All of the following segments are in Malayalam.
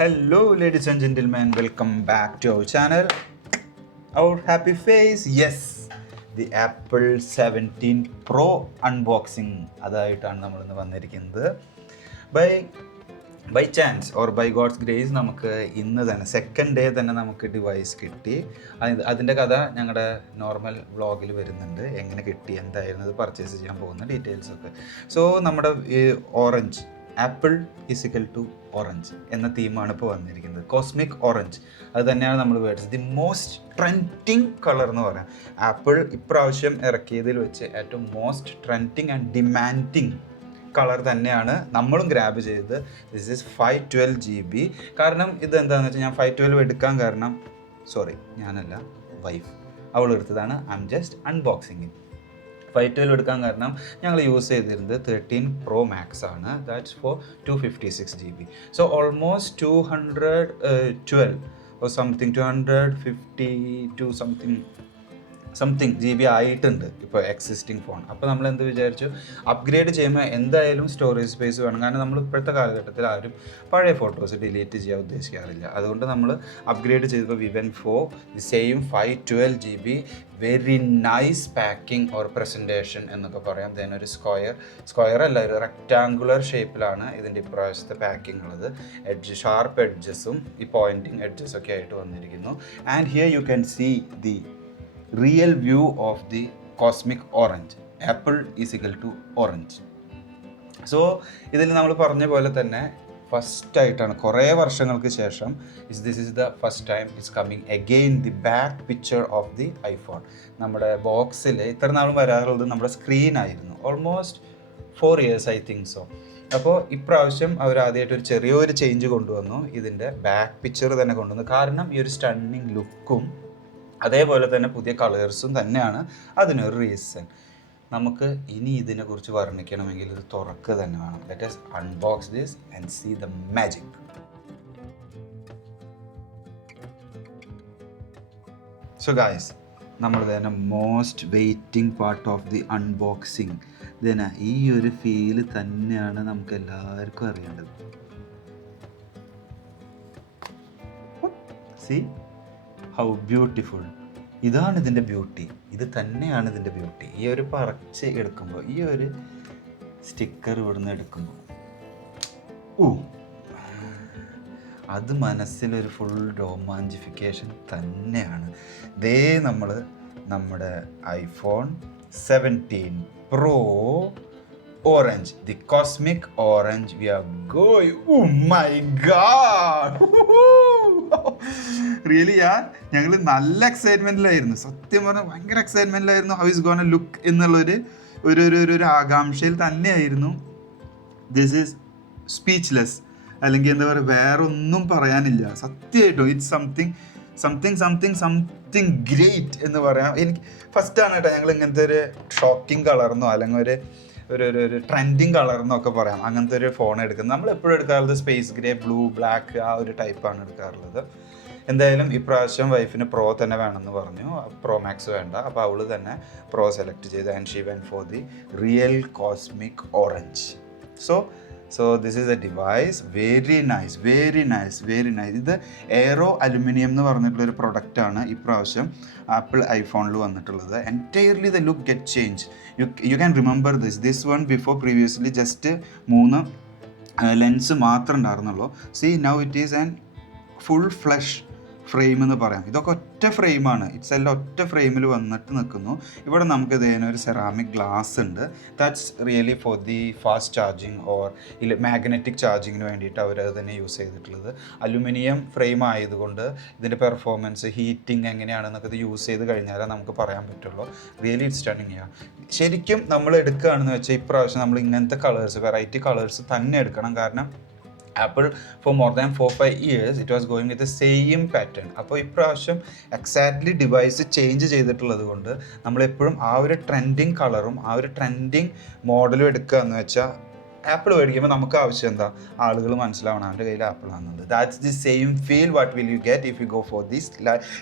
Hello, ladies and gentlemen, welcome back to our channel. Our happy face, yes, the Apple 17 Pro unboxing. അതായിട്ടാണ് നമ്മൾ ഇന്ന് വന്നിരിക്കുന്നത്. By chance or by God's grace നമുക്ക് ഇന്ന് തന്നെ സെക്കൻഡ് ഡേ തന്നെ നമുക്ക് ഡിവൈസ് കിട്ടി. അതിൻ്റെ കഥ ഞങ്ങളുടെ നോർമൽ വ്ളോഗിൽ വരുന്നുണ്ട്, എങ്ങനെ കിട്ടി, എന്തായിരുന്നു ഇത് പർച്ചേസ് ചെയ്യാൻ പോകുന്ന ഡീറ്റെയിൽസൊക്കെ. സോ നമ്മുടെ orange apple is equal to orange എന്ന തീമാണ് ഇപ്പോൾ വന്നിരിക്കുന്നത്. കോസ്മിക് ഓറഞ്ച് അത് തന്നെയാണ് നമ്മൾ മേടിച്ചത്. ദി മോസ്റ്റ് ട്രെൻഡിങ് കളർ എന്ന് പറയാം. ആപ്പിൾ ഇപ്രാവശ്യം ഇറക്കിയതിൽ വെച്ച് ഏറ്റവും most trending and demanding colour തന്നെയാണ് നമ്മളും ഗ്രാബ് ചെയ്തത്. This is 512 GB. കാരണം ഇത് എന്താണെന്ന് വെച്ചാൽ ഞാൻ 512 എടുക്കാൻ കാരണം ഞാനല്ല, വൈഫ് അവൾ എടുത്തതാണ്. I am just unboxing. 512 എടുക്കാൻ കാരണം ഞങ്ങൾ യൂസ് ചെയ്തിരുന്നത് 13 Pro Max ആണ്. That's for 256 GB. So almost 212 or something 252 something GB ആയിട്ടുണ്ട് ഇപ്പോൾ എക്സിസ്റ്റിംഗ് ഫോൺ. അപ്പോൾ നമ്മൾ എന്ത് വിചാരിച്ചു, അപ്ഗ്രേഡ് ചെയ്യുമ്പോൾ എന്തായാലും സ്റ്റോറേജ് സ്പേസ് വേണം. കാരണം നമ്മൾ ഇപ്പോഴത്തെ കാലഘട്ടത്തിൽ ആരും പഴയ ഫോട്ടോസ് ഡിലീറ്റ് ചെയ്യാൻ ഉദ്ദേശിക്കാറില്ല. അതുകൊണ്ട് നമ്മൾ അപ്ഗ്രേഡ് ചെയ്തപ്പോൾ Vivan for the same 512 GB, very nice packing or presentation എന്നൊക്കെ പറയാം. ദെൻ ഒരു സ്ക്വയർ അല്ല, ഒരു റെക്റ്റാങ്കുലർ ഷേപ്പിലാണ് ഇതിൻ്റെ ഇപ്രാവശ്യത്തെ പാക്കിംഗ് ഉള്ളത്. ഷാർപ്പ് എഡ്ജസും ഈ പോയിൻറ്റിങ് എഡ്ജസൊക്കെ ആയിട്ട് വന്നിരിക്കുന്നു. And here you can see the real view of the cosmic orange. Apple is equal to orange. So ഇതിൽ നമ്മൾ പറഞ്ഞ പോലെ തന്നെ ഫസ്റ്റായിട്ടാണ് കുറേ വർഷങ്ങൾക്ക് ശേഷം this is the first time it's coming again the back picture of the iPhone. നമ്മുടെ ബോക്സിൽ ഇത്ര നാളും വരാറുള്ളത് നമ്മുടെ സ്ക്രീനായിരുന്നു. Almost 4 years I think so. അപ്പോൾ ഇപ്രാവശ്യം അവർ ആദ്യമായിട്ട് ഒരു ചെറിയൊരു ചേഞ്ച് കൊണ്ടുവന്നു. ഇതിൻ്റെ ബാക്ക് പിക്ചർ തന്നെ കൊണ്ടുവന്നു. കാരണം ഈ ഒരു സ്റ്റണ്ണിങ് ലുക്കും അതേപോലെ തന്നെ പുതിയ കളേഴ്സും തന്നെയാണ് അതിനൊരു റീസൺ. നമുക്ക് ഇനി ഇതിനെക്കുറിച്ച് വർണ്ണിക്കണമെങ്കിൽ ഇത് തുറക്കുക തന്നെ വേണം. Let us unbox this and see the magic. So guys, നമ്മൾ തന്നെ most waiting part of the unboxing. ഇതിന് ഈ ഒരു ഫീല് തന്നെയാണ് നമുക്ക് എല്ലാവർക്കും അറിയേണ്ടത്. See? How beautiful. ഇതാണ് ഇതിൻ്റെ ബ്യൂട്ടി. ഇത് തന്നെയാണ് ഇതിൻ്റെ ബ്യൂട്ടി. ഈ ഒരു പറിച്ച് എടുക്കുമ്പോൾ, ഈ ഒരു സ്റ്റിക്കർ ഇവിടുന്ന് എടുക്കുമ്പോൾ അത് മനസ്സിലൊരു ഫുൾ റൊമാൻറ്റിഫിക്കേഷൻ തന്നെയാണ്. ദേ നമ്മൾ നമ്മുടെ iPhone 17 Pro orange, the cosmic orange we are going. Oh my god, really ഞങ്ങൾ നല്ല എക്സൈറ്റ്മെൻറ്റിലായിരുന്നു. സത്യം പറഞ്ഞാൽ ഭയങ്കര എക്സൈറ്റ്മെൻറ്റിലായിരുന്നു. ഹൗ ഇസ് ഗോണ ലുക്ക് എന്നുള്ളൊരു ഒരു ആകാംക്ഷയിൽ തന്നെയായിരുന്നു. ദിസ് ഈസ് സ്പീച്ച്ലെസ്, അല്ലെങ്കിൽ എന്താ പറയുക, വേറെ ഒന്നും പറയാനില്ല. സത്യമായിട്ടും ഇറ്റ്സ് സംതിങ് ഗ്രേറ്റ് എന്ന് പറയാം. എനിക്ക് ഫസ്റ്റാണ് കേട്ടോ ഞങ്ങൾ ഇങ്ങനത്തെ ഒരു ഷോക്കിംഗ് കളർന്നോ അല്ലെങ്കിൽ ഒരു ട്രെൻഡിങ് കളർന്നൊക്കെ പറയാം, അങ്ങനത്തെ ഒരു ഫോൺ എടുക്കുന്നത്. നമ്മൾ എപ്പോഴും എടുക്കാറുള്ളത് സ്പേസ് ഗ്രേ, ബ്ലൂ, ബ്ലാക്ക് ആ ഒരു ടൈപ്പാണ് എടുക്കാറുള്ളത്. എന്തായാലും ഇപ്രാവശ്യം വൈഫിന് പ്രോ തന്നെ വേണമെന്ന് പറഞ്ഞു. പ്രോ മാക്സ് വേണ്ട. അപ്പോൾ അവൾ തന്നെ പ്രോ സെലക്ട് ചെയ്ത് and she went for the real cosmic orange. So this is a device. Very nice. ഇത് എയറോ അലുമിനിയം എന്ന് പറഞ്ഞിട്ടുള്ളൊരു പ്രൊഡക്റ്റാണ് ഇപ്രാവശ്യം ആപ്പിൾ ഐഫോണിൽ വന്നിട്ടുള്ളത്. Entirely the look get change. You can remember this one before previously just 3 lens മാത്രമേ ഉണ്ടായിരുന്നുള്ളൂ. See now it is an full flush frame എന്ന് പറയാം. ഇതൊക്കെ ഒറ്റ ഫ്രെയിമാണ്. ഇറ്റ്സ് എല്ലാം ഒറ്റ ഫ്രെയിമിൽ വന്നിട്ട് നിൽക്കുന്നു. ഇവിടെ നമുക്ക് ഇതിനൊരു സെറാമിക് ഗ്ലാസ് ഉണ്ട്. That's really for the fast charging or magnetic ചാർജിങ്ങിന് വേണ്ടിയിട്ട് അവരത് തന്നെ യൂസ് ചെയ്തിട്ടുള്ളത്. അലുമിനിയം ഫ്രെയിം ആയതുകൊണ്ട് ഇതിൻ്റെ പെർഫോമൻസ്, ഹീറ്റിംഗ് എങ്ങനെയാണെന്നൊക്കെ ഇത് യൂസ് ചെയ്ത് കഴിഞ്ഞാലേ നമുക്ക് പറയാൻ പറ്റുള്ളൂ. Really it's stunning. ശരിക്കും നമ്മൾ എടുക്കുകയാണെന്ന് വെച്ചാൽ ഇപ്രാവശ്യം നമ്മൾ ഇങ്ങനത്തെ കളേഴ്സ്, വെറൈറ്റി കളേഴ്സ് തന്നെ എടുക്കണം. കാരണം apple for more than 4-5 years it was going with the same pattern. അപ്പോൾ ഇപ്രാവശ്യം എക്സാക്ട്ലി ഡിവൈസ് ചേഞ്ച് ചെയ്തിട്ടുള്ളത് കൊണ്ട് നമ്മളെപ്പോഴും ആ ഒരു ട്രെൻഡിങ് കളറും ആ ഒരു ട്രെൻഡിങ് മോഡലും എടുക്കുക എന്ന് വെച്ചാൽ ആപ്പിൾ മേടിക്കുമ്പോൾ നമുക്ക് ആവശ്യം എന്താ, ആളുകൾ മനസ്സിലാവണം അവൻ്റെ കയ്യിൽ ആപ്പിൾ ആണെന്നുള്ളത്. That's the same feel what will you get if you go for this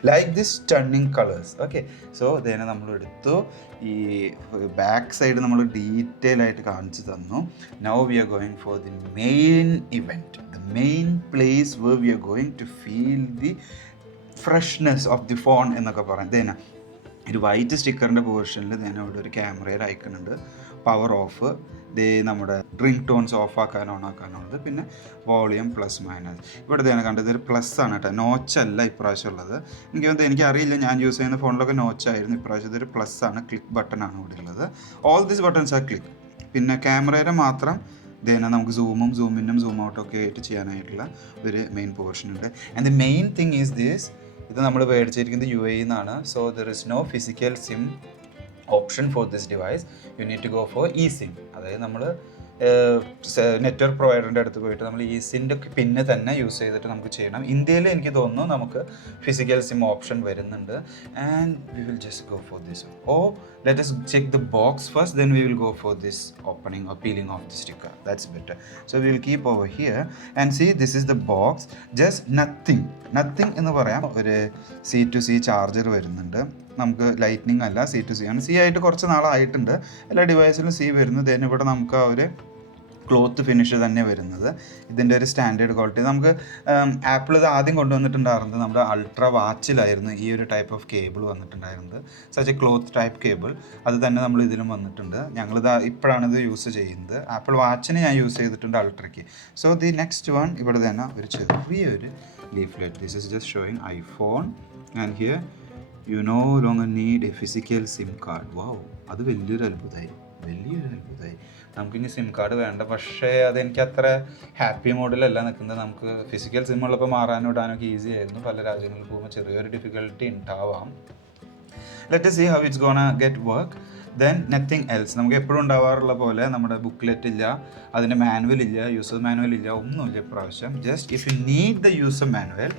like this stunning colours. Okay, so ഇതിനെ നമ്മൾ എടുത്തു. ഈ ബാക്ക് സൈഡ് നമ്മൾ ഡീറ്റെയിൽ ആയിട്ട് കാണിച്ചു തന്നു. Now we are going for the main event. The main place where we are going to feel the freshness of the phone എന്നൊക്കെ പറയാം. then ഒരു വൈറ്റ് സ്റ്റിക്കറിൻ്റെ പോർഷനിൽ ഞാൻ ഇവിടെ ഒരു ക്യാമറയുടെ ഐക്കൺ ഉണ്ട്, പവർ ഓഫ്, ദേ നമ്മുടെ റിംഗ് ടോൺസ് ഓഫ് ആക്കാനോ ഓൺ ആക്കാനുള്ളത്, പിന്നെ വോളിയം പ്ലസ് മൈനസ്. ഇവിടെ തന്നെ കണ്ടത് ഇതൊരു പ്ലസ് ആണ് കേട്ടോ, നോച്ചല്ല ഇപ്രാവശ്യം ഉള്ളത്. എനിക്കറിയില്ല, ഞാൻ യൂസ് ചെയ്യുന്ന ഫോണിലൊക്കെ നോച്ചായിരുന്നു, ഇപ്രാവശ്യം ഇതൊരു പ്ലസ് ആണ്, ക്ലിക്ക് ബട്ടൺ ആണ് ഇവിടെ ഉള്ളത്. All these buttons are click. പിന്നെ ക്യാമറയുടെ മാത്രം നമുക്ക് സൂമും സൂമിനും സൂം ഔട്ടൊക്കെ ആയിട്ട് ചെയ്യാനായിട്ടുള്ള ഒരു മെയിൻ പോർഷൻ ഉണ്ട്. And the main thing is this, ഇത് നമ്മൾ മേടിച്ചിരിക്കുന്നത് UAE എന്നാണ്. So there is no physical sim option for this device. You need to go for eSIM. അതായത് നമ്മൾ നെറ്റ്വർക്ക് പ്രൊവൈഡറിൻ്റെ അടുത്ത് പോയിട്ട് നമ്മൾ eSIM പിന്നെ തന്നെ യൂസ് ചെയ്തിട്ട് നമുക്ക് ചെയ്യണം. ഇന്ത്യയിൽ എനിക്ക് തോന്നുന്നു നമുക്ക് ഫിസിക്കൽ സിം ഓപ്ഷൻ വരുന്നുണ്ട്. And we will just go for this. Or let us check the box first, then we will go for this opening or peeling off the sticker. That's better. So we will keep over here and see, this is the box. Just nothing എന്ന് പറയാം. ഒരു C2C ചാർജർ വരുന്നുണ്ട്. നമുക്ക് ലൈറ്റ്നിങ് അല്ല, C2C ആണ്. C ആയിട്ട് കുറച്ച് നാളായിട്ടുണ്ട്, എല്ലാ ഡിവൈസിലും C വരുന്നു. then ഇവിടെ നമുക്ക് ആ ഒരു ക്ലോത്ത് ഫിനിഷ് തന്നെ വരുന്നത്. ഇതിൻ്റെ ഒരു സ്റ്റാൻഡേർഡ് ക്വാളിറ്റി. നമുക്ക് ആപ്പിൾ ഇത് ആദ്യം കൊണ്ടുവന്നിട്ടുണ്ടായിരുന്നത് നമ്മുടെ അൾട്രാ വാച്ചിലായിരുന്നു ഈ ഒരു ടൈപ്പ് ഓഫ് കേബിൾ വന്നിട്ടുണ്ടായിരുന്നത്, such a cloth type cable. അത് തന്നെ നമ്മൾ ഇതിലും വന്നിട്ടുണ്ട്. ഞങ്ങളിത് ഇപ്പോഴാണിത് യൂസ് ചെയ്യുന്നത്. ആപ്പിൾ വാച്ചിന് ഞാൻ യൂസ് ചെയ്തിട്ടുണ്ട് അൾട്രയ്ക്ക്. സോ ദി നെക്സ്റ്റ് വൺ, ഇവിടെ തന്നെ ഒരു ചെറിയൊരു leaflet. This is just showing iPhone and here you no longer need a physical SIM card. Wow, അത് വലിയൊരു അത്ഭുതമായി. നമുക്കിനി സിം കാർഡ് വേണ്ട. പക്ഷേ അതെനിക്ക് അത്ര ഹാപ്പി മോഡിലല്ല നിൽക്കുന്നത്. നമുക്ക് ഫിസിക്കൽ സിം ഉള്ളപ്പോൾ മാറാനും ഇടാനൊക്കെ ഈസി ആയിരുന്നു. പല രാജ്യങ്ങളിൽ പോകുമ്പോൾ ചെറിയൊരു ഡിഫിക്കൽട്ടി ഉണ്ടാവാം. Let see how it's gonna get work. Then nothing else. നമുക്ക് എപ്പോഴും ഉണ്ടാവാറുള്ള പോലെ നമ്മുടെ ബുക്ക്ലെറ്റ് ഇല്ല, അതിൻ്റെ മാനുവൽ ഇല്ല, യൂസർ മാനുവൽ ഇല്ല, ഒന്നുമില്ല ഇപ്രാവശ്യം. Just if you need the user manual,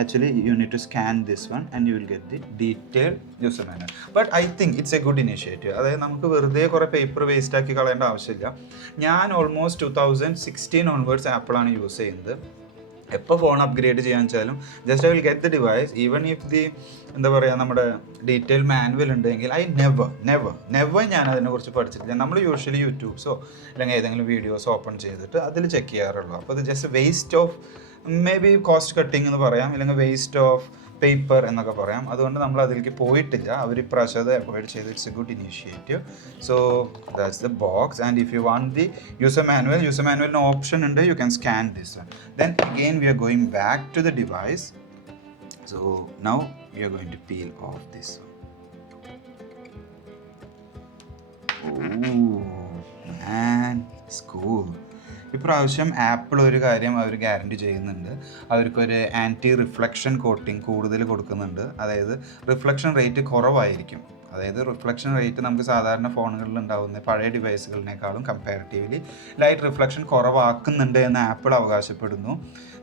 actually you need to scan this one and you will get the detailed user manual. But I think it's a good initiative. അതായത് നമുക്ക് വെറുതെ കുറേ പേപ്പർ വേസ്റ്റ് ആക്കി കളയേണ്ട ആവശ്യമില്ല. ഞാൻ ഓൾമോസ്റ്റ് 2016 ഓൺവേർഡ്സ് ആപ്പിളാണ് യൂസ് ചെയ്യുന്നത്. എപ്പോൾ ഫോൺ അപ്ഗ്രേഡ് ചെയ്യാൻ വെച്ചാലും just I will get the device even if the എന്താ പറയുക നമ്മുടെ ഡീറ്റെയിൽ മാനുവൽ ഉണ്ടെങ്കിൽ ഐ നെവർ ഞാൻ അതിനെക്കുറിച്ച് പഠിച്ചിട്ടില്ല. നമ്മൾ യൂഷ്വലി യൂട്യൂബ്സോ അല്ലെങ്കിൽ ഏതെങ്കിലും വീഡിയോസ് ഓപ്പൺ ചെയ്തിട്ട് അതിൽ ചെക്ക് ചെയ്യാറുള്ളൂ. അപ്പോൾ അത് just waste of may be cost cutting എന്ന് പറയാം, അല്ലെങ്കിൽ വേസ്റ്റ് ഓഫ് പേപ്പർ എന്നൊക്കെ പറയാം. അതുകൊണ്ട് നമ്മൾ അതിലേക്ക് പോയിട്ടില്ല. അവർ ഇപ്രാവശ്യം അത് അവോയ്ഡ് ചെയ്ത്. It's a good initiative. So that's the box. And if you want the user മാനുവലിന് ഓപ്ഷൻ ഉണ്ട്, you can scan this one. Then again we are going back to the device. So now we are going to peel off this one. സ്കൂൾ ഇപ്രാവശ്യം ആപ്പിൾ ഒരു കാര്യം അവർ ഗ്യാരണ്ടി ചെയ്യുന്നുണ്ട്. അവർക്കൊരു ആൻറ്റി റിഫ്ലക്ഷൻ കോട്ടിങ് കൂടുതൽ കൊടുക്കുന്നുണ്ട്. അതായത് റിഫ്ലക്ഷൻ റേറ്റ് കുറവായിരിക്കും. അതായത് റിഫ്ലക്ഷൻ റേറ്റ് നമുക്ക് സാധാരണ ഫോണുകളിൽ ഉണ്ടാകുന്ന പഴയ ഡിവൈസുകളിനേക്കാളും കമ്പാരിറ്റീവ്ലി ലൈറ്റ് റിഫ്ലക്ഷൻ കുറവാക്കുന്നുണ്ട് എന്ന് ആപ്പിൾ അവകാശപ്പെടുന്നു.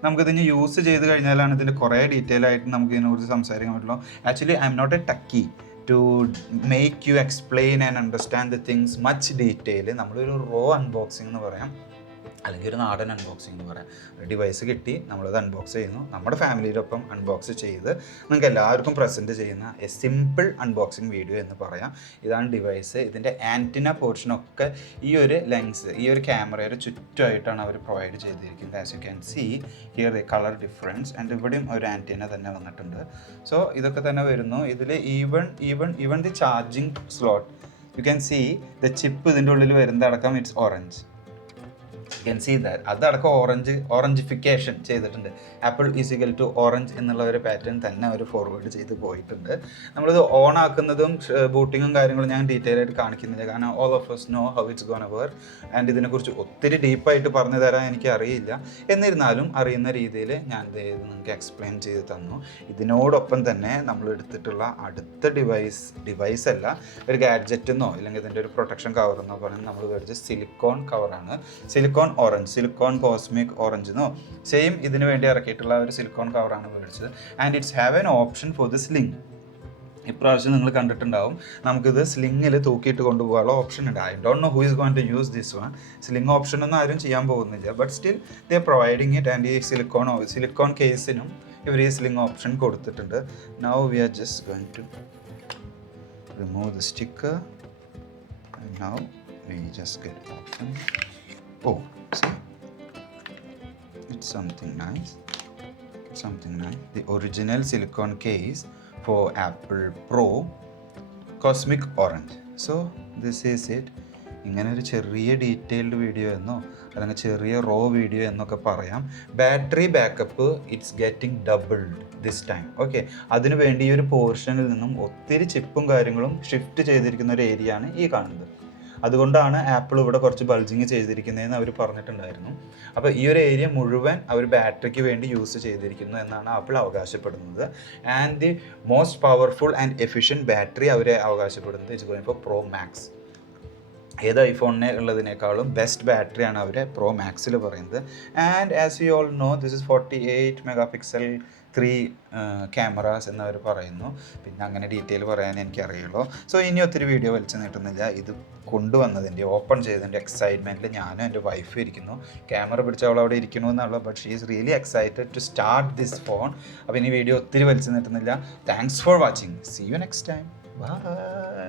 നമുക്കിതിന് യൂസ് ചെയ്ത് കഴിഞ്ഞാലാണ് ഇതിൻ്റെ കുറേ ഡീറ്റെയിൽ ആയിട്ട് നമുക്ക് ഇതിനെക്കുറിച്ച് സംസാരിക്കാൻ പറ്റുള്ളൂ. Actually I'm not a techie to make you explain and understand the things much detail. നമ്മളൊരു റോ അൺബോക്സിംഗ് എന്ന് പറയാം, അല്ലെങ്കിൽ ഒരു നാടൻ അൺബോക്സിംഗ് എന്ന് പറയാം. ഒരു ഡിവൈസ് കിട്ടി, നമ്മളത് അൺബോക്സ് ചെയ്യുന്നു, നമ്മുടെ ഫാമിലിയിലൊപ്പം അൺബോക്സ് ചെയ്ത് നിങ്ങൾക്ക് എല്ലാവർക്കും പ്രസൻറ്റ് ചെയ്യുന്ന എ സിമ്പിൾ അൺബോക്സിങ് വീഡിയോ എന്ന് പറയാം. ഇതാണ് ഡിവൈസ്. ഇതിൻ്റെ ആൻറ്റിന പോർഷനൊക്കെ ഈ ഒരു ലെൻസ്, ഈ ഒരു ക്യാമറയുടെ ചുറ്റുമായിട്ടാണ് അവർ പ്രൊവൈഡ് ചെയ്തിരിക്കുന്നത്. As you can see here the colour difference. And ഇവിടെയും ഒരു ആൻറ്റിന തന്നെ വന്നിട്ടുണ്ട്. സോ ഇതൊക്കെ തന്നെ വരുന്നു. ഇതിൽ even the charging slot you can see the chip ഇതിൻ്റെ ഉള്ളിൽ വരുന്നതടക്കം it's orange. You can see that. അതടക്കം ഓറഞ്ചിഫിക്കേഷൻ ചെയ്തിട്ടുണ്ട്. ആപ്പിൾ ഈസിക്കൽ ടു ഓറഞ്ച് എന്നുള്ള ഒരു പാറ്റേൺ തന്നെ അവർ ഫോർവേഡ് ചെയ്ത് പോയിട്ടുണ്ട്. നമ്മളിത് ഓൺ ആക്കുന്നതും ബൂട്ടിങ്ങും കാര്യങ്ങളും ഞാൻ ഡീറ്റെയിൽ ആയിട്ട് കാണിക്കുന്നില്ല, കാരണം all of us know how it's gonna work. And ഇതിനെക്കുറിച്ച് ഒത്തിരി ഡീപ്പായിട്ട് പറഞ്ഞു തരാൻ എനിക്ക് അറിയില്ല. എന്നിരുന്നാലും അറിയുന്ന രീതിയിൽ ഞാൻ നിങ്ങൾക്ക് എക്സ്പ്ലെയിൻ ചെയ്ത് തന്നു. ഇതിനോടൊപ്പം തന്നെ നമ്മൾ എടുത്തിട്ടുള്ള അടുത്ത ഡിവൈസ് അല്ല, ഒരു ഗാഡ്ജറ്റ് എന്നോ ഇല്ലെങ്കിൽ ഇതിൻ്റെ ഒരു പ്രൊട്ടക്ഷൻ കവർ എന്നോ പറഞ്ഞാൽ നമ്മൾ മേടിച്ച സിലിക്കോൺ കവറാണ്. സിലിക്കോൺ കോസ്മിക് ഓറഞ്ച് എന്നോ സെയിം ഇതിന് വേണ്ടി ഇറക്കിയിട്ടുള്ള ഒരു സിലിക്കോൺ കവറാണ് മേടിച്ചത്. And it's have an option for the sling. ഇപ്രാവശ്യം നിങ്ങൾ കണ്ടിട്ടുണ്ടാവും, നമുക്കിത് സ്ലിങ്ങിൽ തൂക്കിയിട്ട് കൊണ്ടുപോകാനുള്ള ഓപ്ഷൻ ഉണ്ട്. I don't know who is going to use this one. Sling option ഒന്നും ആരും ചെയ്യാൻ പോകുന്നില്ല, but still they are providing it. And ഈ സിലിക്കോൺ കേസിനും ഇവർ ഈ സ്ലിംഗ് ഓപ്ഷൻ കൊടുത്തിട്ടുണ്ട്. Now we are just going to remove the sticker. Now we just get option. Oh, see. It's something nice. The original silicone case for Apple Pro Cosmic Orange. So this is it. ഇങ്ങനെ ഒരു ചെറിയ ഡീറ്റെയിൽഡ് വീഡിയോ എന്നോ അല്ലെങ്കിൽ ചെറിയ റോ വീഡിയോ എന്നൊക്കെ പറയാം. Battery backup it's getting doubled this time. Okay, അതിനു വേണ്ടി ഈ ഒരു പോർഷനിൽ നിന്നും ഒത്തിരി ചിപ്പും കാര്യങ്ങളും ഷിഫ്റ്റ് ചെയ്തിരിക്കുന്ന ഒരു ഏരിയ ആണ് ഈ കാണുന്നത്. അതുകൊണ്ടാണ് ആപ്പിൾ ഇവിടെ കുറച്ച് ബൾജിങ് ചെയ്തിരിക്കുന്നതെന്ന് അവർ പറഞ്ഞിട്ടുണ്ടായിരുന്നു. അപ്പോൾ ഈ ഒരു ഏരിയ മുഴുവൻ അവർ ബാറ്ററിക്ക് വേണ്ടി യൂസ് ചെയ്തിരിക്കുന്നു എന്നാണ് ആപ്പിൾ അവകാശപ്പെടുന്നത്. And the most powerful and efficient battery അവർ അവകാശപ്പെടുന്നത് it's going for pro max. ഏത് ഐഫോണിനെ ഉള്ളതിനേക്കാളും ബെസ്റ്റ് ബാറ്ററിയാണ് അവർ പ്രോ മാക്സിൽ പറയുന്നത്. And as you all know this is 48 megapixel 3 cameras എന്നവർ പറയുന്നു. പിന്നെ അങ്ങനെ ഡീറ്റെയിൽ പറയാൻ എനിക്കറിയുള്ളൂ. സോ ഇനി ഒത്തിരി വീഡിയോ വലിച്ചു നീട്ടുന്നില്ല. ഇത് കൊണ്ടുവന്നതിൻ്റെ ഓപ്പൺ ചെയ്തതിൻ്റെ എക്സൈറ്റ്മെൻറ്റിൽ ഞാനും എൻ്റെ വൈഫും ഇരിക്കുന്നു. ക്യാമറ പിടിച്ച അവൾ അവിടെ ഇരിക്കണമെന്നുള്ള, but she is really excited to start this phone. അപ്പോൾ ഇനി വീഡിയോ ഒത്തിരി വലിച്ചു നീട്ടുന്നില്ല. Thanks for watching. See you next time. By.